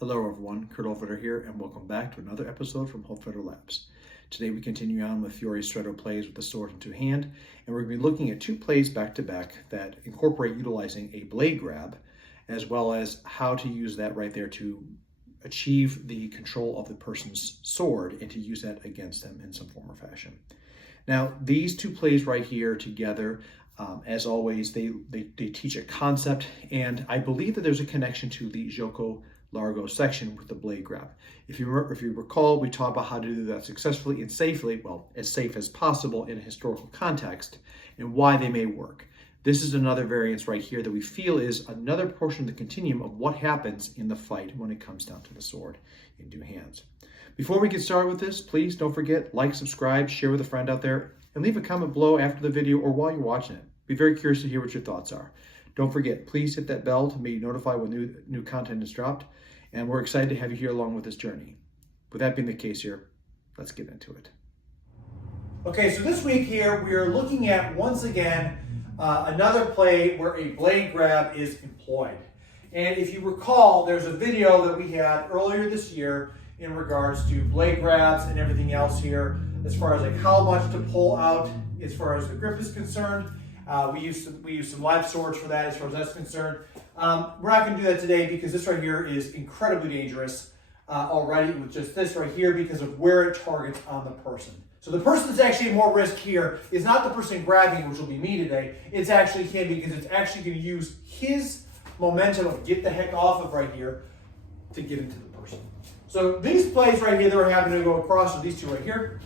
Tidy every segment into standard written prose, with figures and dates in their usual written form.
Hello everyone, Kurt Holfeder here, and welcome back to another episode from Holfeder Labs. Today we continue on with Fiore Stretto plays with the sword in two hand, and we're going to be looking at two plays back to back that incorporate utilizing a blade grab, as well as how to use that right there to achieve the control of the person's sword and to use that against them in some form or fashion. Now, these two plays right here together, as always, they teach a concept, and I believe that there's a connection to the Gioco largo section with the blade grab. If you recall, we talked about how to do that successfully and safely, well, as safe as possible in a historical context, and why they may work. This is another variance right here that we feel is another portion of the continuum of what happens in the fight when it comes down to the sword in two hands. Before we get started with this, please don't forget, like, subscribe, share with a friend out there, and leave a comment below after the video or while you're watching it. Be very curious to hear what your thoughts are. Don't forget, please hit that bell to be notified when new content is dropped, and we're excited to have you here along with this journey. With that being the case here, let's get into it. Okay, so this week here, we are looking at, once again, another play where a blade grab is employed. And if you recall, there's a video that we had earlier this year in regards to blade grabs and everything else here, as far as like how much to pull out as far as the grip is concerned. We use some live swords for that as far as that's concerned. We're not going to do that today because this right here is incredibly dangerous already with just this right here because of where it targets on the person. So the person that's actually at more risk here is not the person grabbing, which will be me today. It's actually him because it's actually going to use his momentum of get the heck off of right here to get into the person. So these plays right here that we're having to go across are these two right here.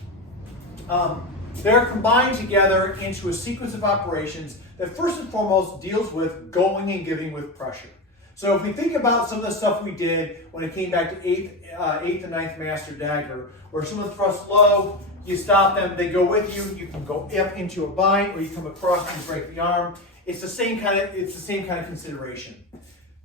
They're combined together into a sequence of operations that first and foremost deals with going and giving with pressure. So if we think about some of the stuff we did when it came back to 8th and 9th Master Dagger, where someone thrusts low, you stop them, they go with you, you can go up into a bind, or you come across and break the arm. It's the same kind of consideration.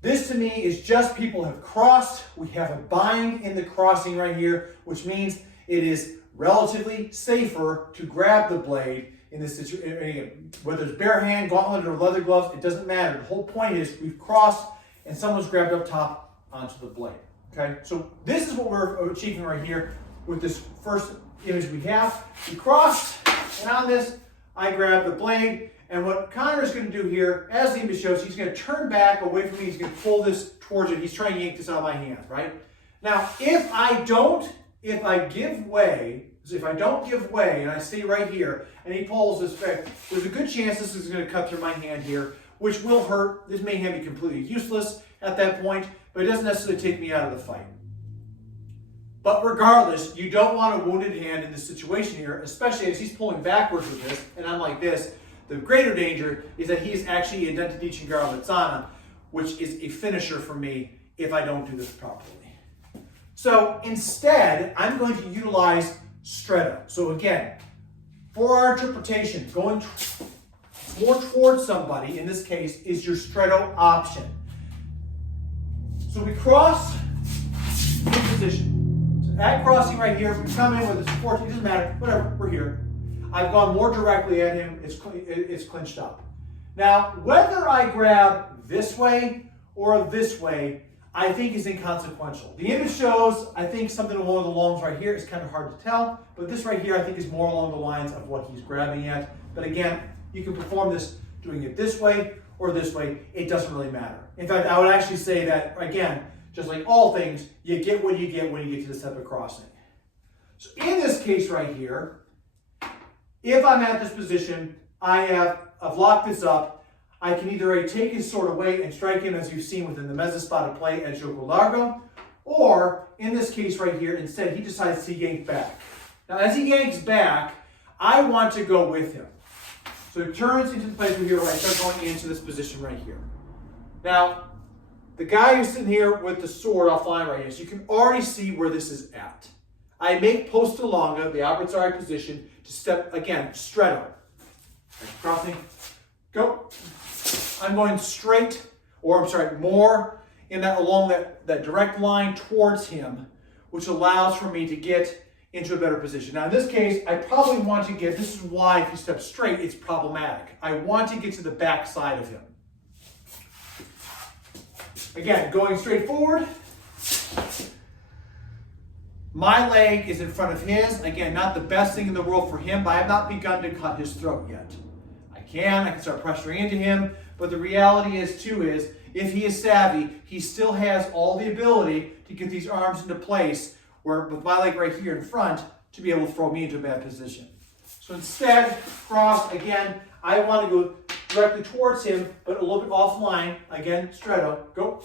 This to me is just people have crossed, we have a bind in the crossing right here, which means it is relatively safer to grab the blade in this situation. Whether it's bare hand, gauntlet, or leather gloves, it doesn't matter. The whole point is we've crossed and someone's grabbed up top onto the blade. Okay, so this is what we're achieving right here with this first image we have. We crossed, and on this, I grab the blade, and what Connor is going to do here, as the image shows, he's going to turn back away from me, he's going to pull this towards it, he's trying to yank this out of my hand, right? Now, if I don't give way, and I stay right here, and he pulls this back, there's a good chance this is going to cut through my hand here, which will hurt. This may have me completely useless at that point, but it doesn't necessarily take me out of the fight. But regardless, you don't want a wounded hand in this situation here, especially as he's pulling backwards with this, and I'm like this. The greater danger is that he's actually a Dentadici Garlizzana, which is a finisher for me if I don't do this properly. So instead, I'm going to utilize Stretto. So again, for our interpretation, going more towards somebody, in this case, is your Stretto option. So we cross in position. So at crossing right here, we come in with a support, it doesn't matter, whatever, we're here. I've gone more directly at him, it's clinched up. Now, whether I grab this way or this way, I think is inconsequential. The image shows, I think, something along the lines right here. It's kind of hard to tell, but this right here I think is more along the lines of what he's grabbing at. But again, you can perform this doing it this way or this way. It doesn't really matter. In fact, I would actually say that, again, just like all things, you get what you get when you get to this type of crossing. So in this case right here, if I'm at this position, I've locked this up. I can either take his sword away and strike him, as you've seen within the mezza spot of play at Gioco Largo, or in this case right here, instead he decides to yank back. Now as he yanks back, I want to go with him. So it turns into the place where I start going into this position right here. Now, the guy who's sitting here with the sword offline right here, so you can already see where this is at. I make posta longa, the avversary position, to step, again, Stretto. Crossing, go. I'm going straight, or I'm sorry, more in that along that direct line towards him, which allows for me to get into a better position. Now in this case, I probably want to get, this is why if you step straight, it's problematic. I want to get to the back side of him. Again, going straight forward, My leg is in front of his. Again, not the best thing in the world for him, but I have not begun to cut his throat yet. I can start pressuring into him, but the reality is if he is savvy, he still has all the ability to get these arms into place where, with my leg right here in front, to be able to throw me into a bad position. So instead, cross, again, I want to go directly towards him, but a little bit offline. Again, stretto, go.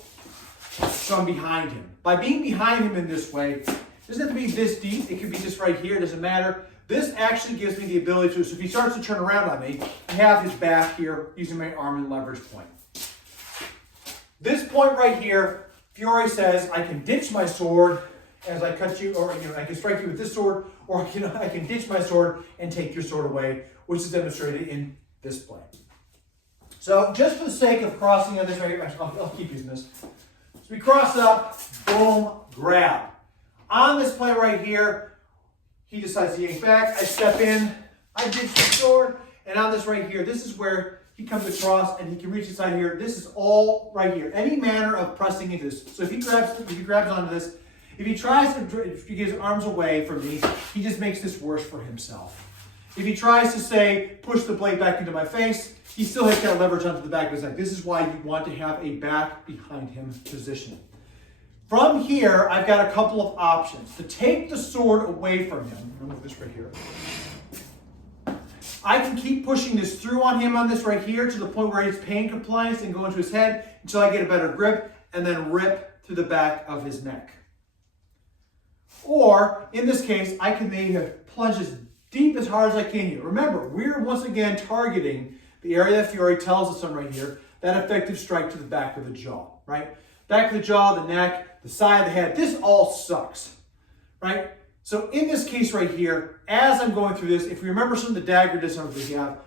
So I'm behind him. By being behind him in this way, it doesn't have to be this deep. It could be just right here. It doesn't matter. This actually gives me the ability to, so if he starts to turn around on me, I have his back here using my arm and leverage point. This point right here, Fiore says I can ditch my sword as I cut you, or I can strike you with this sword, or I can ditch my sword and take your sword away, which is demonstrated in this play. So just for the sake of crossing on this right here, I'll keep using this. So we cross up, boom, grab. On this play right here, he decides to yank back. I step in, I ditch the sword, and on this right here, this is where he comes across and he can reach inside here. This is all right here. Any manner of pressing into this. So if he grabs onto this, if he tries to get his arms away from me, he just makes this worse for himself. If he tries to say, push the blade back into my face, he still has got leverage onto the back of his neck. This is why you want to have a back behind him position. From here, I've got a couple of options. To take the sword away from him, I'm going to move this right here. I can keep pushing this through on him on this right here to the point where it's pain compliance and go into his head until I get a better grip and then rip through the back of his neck. Or, in this case, I can maybe plunge as deep as hard as I can here. Remember, we're once again targeting the area that Fiore tells us on right here, that effective strike to the back of the jaw, right? Back of the jaw, the neck, the side of the head. This all sucks, right? So in this case right here, as I'm going through this, if you remember some of the dagger disarms we have,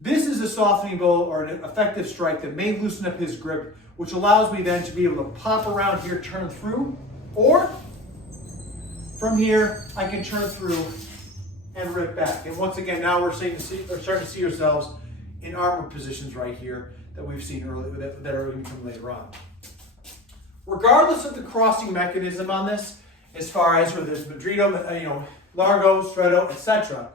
this is a softening blow or an effective strike that may loosen up his grip, which allows me then to be able to pop around here, turn through, or from here, I can turn through and rip back. And once again, now we're starting to see ourselves in armor positions right here that we've seen earlier, that are going to come later on. Regardless of the crossing mechanism on this, as far as whether there's Madrido, largo, stretto, etc.,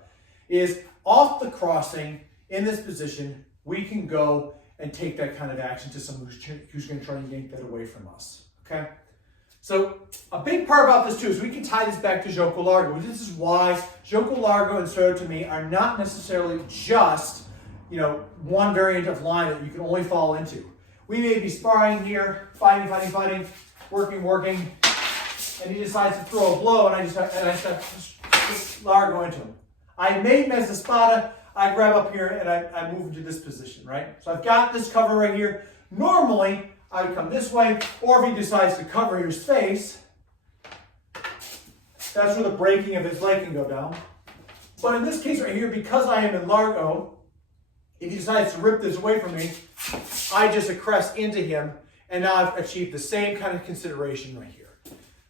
is off the crossing in this position, we can go and take that kind of action to someone who's going to try and yank that away from us. Okay? So a big part about this too is we can tie this back to Gioco largo. This is why Gioco largo and stretto to me are not necessarily just one variant of line that you can only fall into. We may be sparring here, fighting, working, and he decides to throw a blow, and I step largo into him. I made mezza spada, I grab up here, and I move into this position, right? So I've got this cover right here. Normally, I would come this way, or if he decides to cover his face, that's where the breaking of his leg can go down. But in this case right here, because I am in largo, if he decides to rip this away from me, I just crest into him, and now I've achieved the same kind of consideration right here.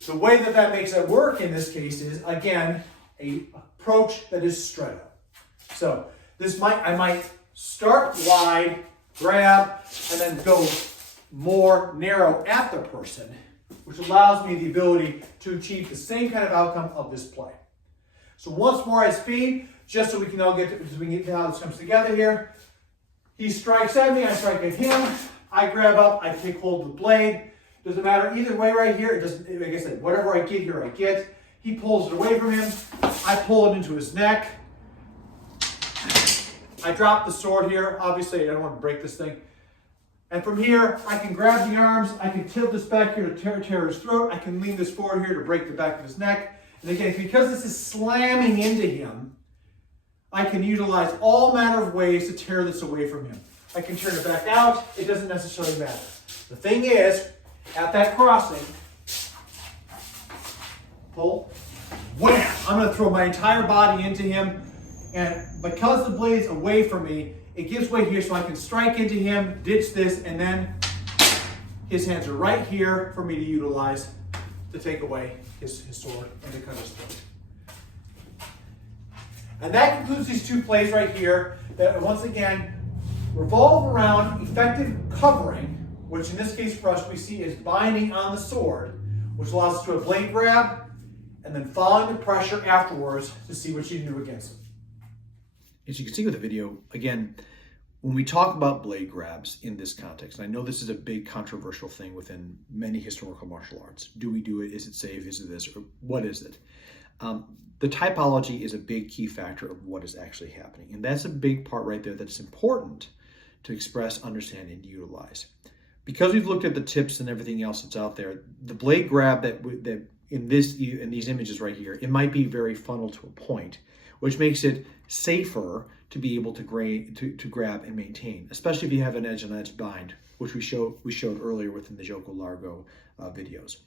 The way that makes it work in this case is, again, an approach that is stretto. So I might start wide, grab, and then go more narrow at the person, which allows me the ability to achieve the same kind of outcome of this play. So once more at speed, just so we can get to how this comes together here. He strikes at me, I strike at him, I grab up, I take hold of the blade. Doesn't matter either way right here. It doesn't, like I said, whatever I get here, I get. He pulls it away from him. I pull it into his neck. I drop the sword here. Obviously, I don't want to break this thing. And from here, I can grab the arms. I can tilt this back here to tear his throat. I can lean this forward here to break the back of his neck. And again, because this is slamming into him, I can utilize all manner of ways to tear this away from him. I can turn it back out. It doesn't necessarily matter. The thing is, at that crossing, pull, wham! I'm going to throw my entire body into him, and because the blade's away from me, it gives way here so I can strike into him, ditch this, and then his hands are right here for me to utilize to take away his sword and to cut his throat. And that concludes these two plays right here that once again revolve around effective covering, which in this case for us we see is binding on the sword, which allows us to do a blade grab and then following the pressure afterwards to see what you can do against them. As you can see with the video, again, when we talk about blade grabs in this context, and I know this is a big controversial thing within many historical martial arts. Do we do it? Is it safe? Is it this? Or what is it? The typology is a big key factor of what is actually happening. And that's a big part right there that's important to express, understand, and utilize. Because we've looked at the tips and everything else that's out there, the blade grab that in these images right here, it might be very funnel to a point, which makes it safer to be able to grab and maintain, especially if you have an edge-on-edge bind, which we showed earlier within the Gioco Largo videos.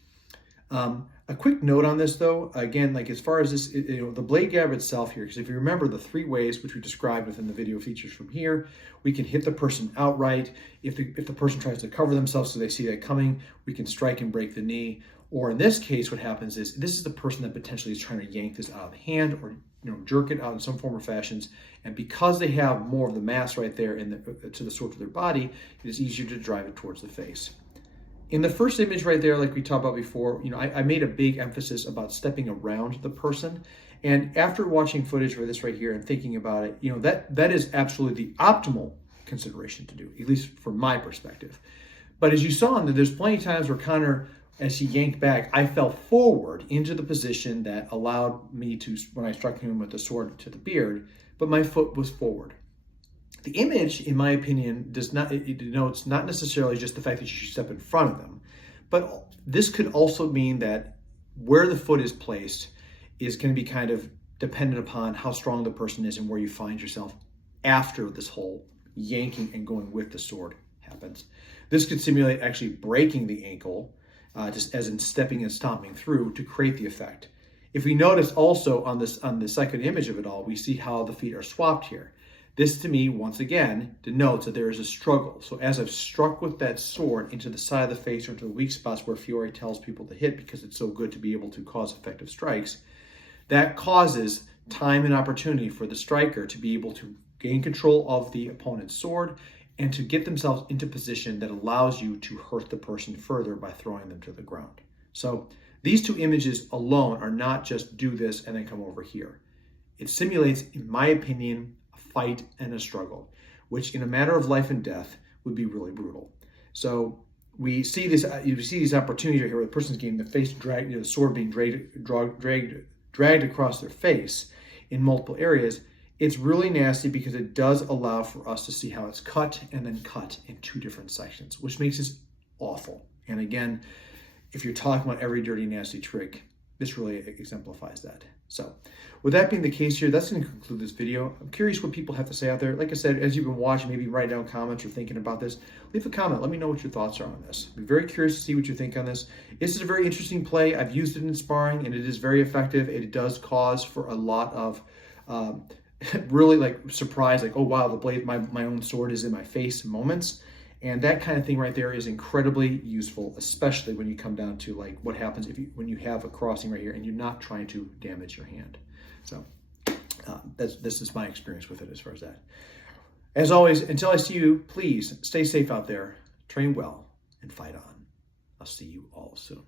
A quick note on this though, again, like as far as this, the blade grab itself here, because if you remember the 3 ways which we described within the video features from here, we can hit the person outright. If the person tries to cover themselves so they see that coming, we can strike and break the knee. Or in this case, what happens is this is the person that potentially is trying to yank this out of the hand or jerk it out in some form or fashions. And because they have more of the mass right there to the sort of their body, it is easier to drive it towards the face. In the first image right there, like we talked about before, I made a big emphasis about stepping around the person. And after watching footage for this right here and thinking about it, that is absolutely the optimal consideration to do, at least from my perspective. But as you saw, there's plenty of times where Connor, as he yanked back, I fell forward into the position that allowed me to, when I struck him with the sword to the beard, but my foot was forward. The image, in my opinion, it denotes not necessarily just the fact that you should step in front of them, but this could also mean that where the foot is placed is going to be kind of dependent upon how strong the person is and where you find yourself after this whole yanking and going with the sword happens. This could simulate actually breaking the ankle, just as in stepping and stomping through to create the effect. If we notice also on the second image of it all, we see how the feet are swapped here. This to me, once again, denotes that there is a struggle. So as I've struck with that sword into the side of the face or into the weak spots where Fiore tells people to hit because it's so good to be able to cause effective strikes, that causes time and opportunity for the striker to be able to gain control of the opponent's sword and to get themselves into position that allows you to hurt the person further by throwing them to the ground. So these 2 images alone are not just do this and then come over here. It simulates, in my opinion, fight and a struggle, which in a matter of life and death would be really brutal. So we see this, you see these opportunities here where the person's getting the face dragged, the sword being dragged across their face in multiple areas. It's really nasty because it does allow for us to see how it's cut and then cut in 2 different sections, which makes this awful. And again, if you're talking about every dirty, nasty trick, this really exemplifies that. So with that being the case here, that's going to conclude this video. I'm curious what people have to say out there. Like I said, as you've been watching, maybe write down comments or thinking about this. Leave a comment. Let me know what your thoughts are on this. I'm very curious to see what you think on this. This is a very interesting play. I've used it in sparring, and it is very effective. It does cause for a lot of really like surprise, like, oh wow, the blade, my own sword is in my face moments. And that kind of thing right there is incredibly useful, especially when you come down to like what happens when you have a crossing right here and you're not trying to damage your hand. So this is my experience with it as far as that. As always, until I see you, please stay safe out there, train well, and fight on. I'll see you all soon.